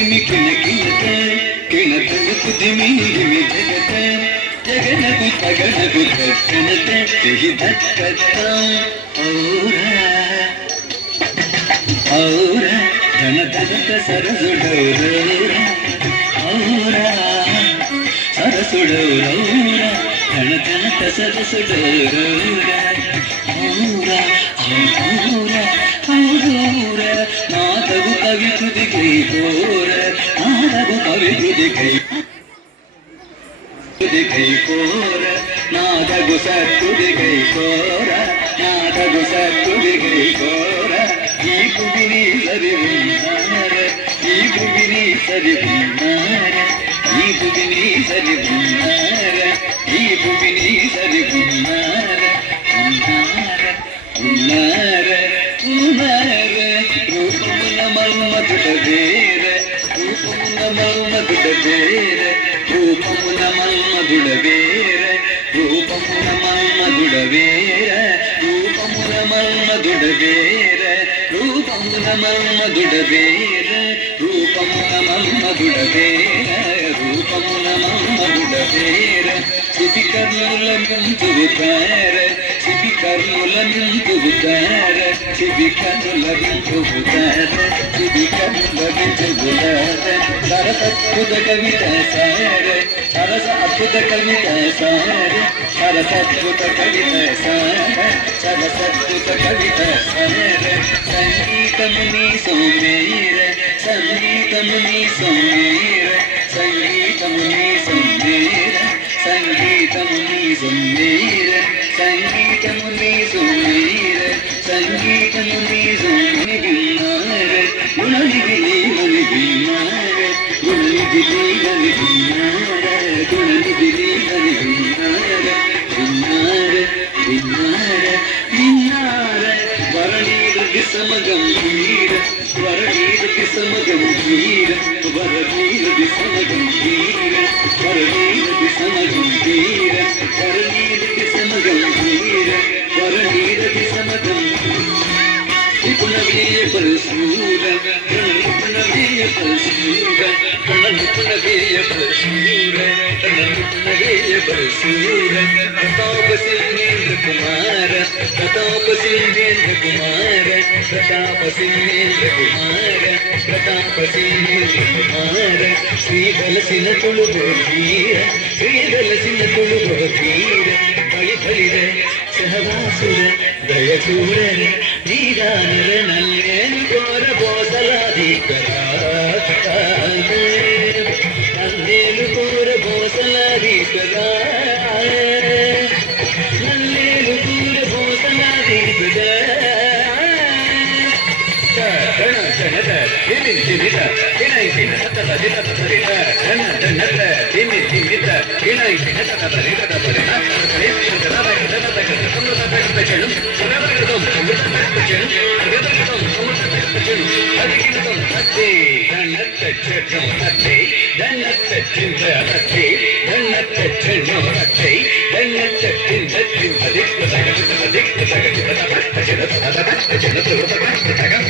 ಧಿಮಿ ಕಿನ ಕಿನತೆ ಕಿನ ತಗಕು ಧಿಮಿ ಧಿಮಿ ಜಗತೆ ಜಗನಗು ತಗನಗು ತಕ್ಕನತೆ ತೆಗಿ ತಕ್ಕತ್ತ ಔರ ಧನ ಧನಕ ಸರಸುಡೌರ ಔರ ಸರಸುಡೌರೌರ ಧನ ಧನಕ ಸರಸುಡೌರ ಔರ ಔರ ಔರ ನಾದಗು ಕವಿ ತುದಿ ಕೈ ಕೋರ ನಾದಗು ಕವಿ ತುದಿ ಕೈ ಕೋರ ನಾದಗು ಸತ್ತುದಿ ಕೈ ಕೋರ ನಾದಗು ಸತ್ತುದಿ ಕೈ ಕೋರ ಈ ಭುವಿನಿ ಸರಿ ಹುನ್ನಾರ ಈ ಭುವಿನಿ ಸರಿ ಹುನ್ನಾರ ಈ ಭುವಿನಿ ಸರಿ ಹುನ್ನಾರ ಈ ಭುವಿನಿ ಸರಿ ಹುನ್ನಾರ ಹುನ್ನಾರ ಹುನ್ನಾರ ಹುನ್ನಾರ ರೂಪమున మల్మదుడ వేర రూపమున మల్మదుడ వేర రూపమున మల్మదుడ వేర రూపమున మల్మదుడ వేర రూపమున మల్మదుడ వేర రూపమున మల్మదుడ వేర రూపమున మల్మదుడ వేర రూపమున మల్మదుడ వేర సిపి కర్ణుల మించుతార సిపి కర్ణుల మించుతార సిపి కర్ణుల మించుతార సిపి కర్ణుల మించుతార సరస అద్భుత కవిత సార సరస అద్భుత కవిత సార సరస అద్భుత కవిత సార సరస అద్భుత కవిత సార సంగీతముని సౌమేర సంగీతముని సౌమేర సంగీతముని సౌమేర సంగీతముని సౌమేర సంగీతముని సౌమేర సంగీతముని సౌమేర విన్నార గుణనిధిని మని విన్నార గుణనిధిని మని విన్నార గుణనిధిని మని విన్నార విన్నార విన్నార విన్నార వరణీర విసమగంభీర వరణీర విసమగంభీర వరణీర విసమగంభీర వరణీర విసమగంభీర వరణీర విసమగంభీర వరణీర విసమగంభీర నిపుణవీయ పరశూర నిపుణవీయ పరశూర నిపుణవీయ పరశూర నిపుణవీయ పరశూర ప్రతాప సింహేంద్ర కుమార ప్రతాప సింహేంద్ర కుమార ప్రతాప సింహేంద్ర కుమార ప్రతాప సింహేంద్ర కుమార శ్రీవలసిన ತುಳುಗೋಧೀರ ಶ್ರೀವಲసిన ತುಳುಗೋಧೀರ ಬಳಿ ಬಳಿದ ಸಹವಾಸುರ ದಯಚೂರರ ನೀರಾನರ ನಲ್ಲೇನು ಕೋರ ಬೋಸಲಾದೀಕರ ನಲ್ಲೇನು ಕೋರ ಬೋಸಲಾದೀಕರ ನಲ್ಲೇನು ಕೋರ ಬೋಸಲಾದೀಕರ ಗಣ ಗಣದ ತಿಮಿ ತಿಮಿತ ಗಿಣೈ ತಿನ ಸತತ ದಿತ ಪರಿತ ಗಣ ಗಣದ ತಿಮಿ ತಿಮಿತ ಗಿಣೈ ತಿನ ಸತತ ದಿತ ಪರಿತ ಕೈಸಿ ಗಣದ ಗಣದ ಸಮೃದ್ಧ ಬೆಚ್ಚಳು ಸುರವರದಂ ಸಮೃದ್ಧ ಬೆಚ್ಚಳು ಅಗದಗದಂ ಸಮೃದ್ಧ ಬೆಚ್ಚಳು ಅದಿಗಿನದಂ ಅತ್ತೆ ಗಣದ ಚಟಂ ಅತ್ತೆ ಗಣದ ಚಿಂತ ಅತ್ತೆ ಗಣದ ಚಟಂ ಅತ್ತೆ ಗಣದ ಚಿಂತ ಚಿಂತ ದಿಕ್ಕ ದಿಕ್ಕ ದಿಕ್ಕ ದಿಕ್ಕ ದಿಕ್ಕ ದಿಕ್ಕ ದಿಕ್ಕ ದಿಕ್ಕ ದಿಕ್ಕ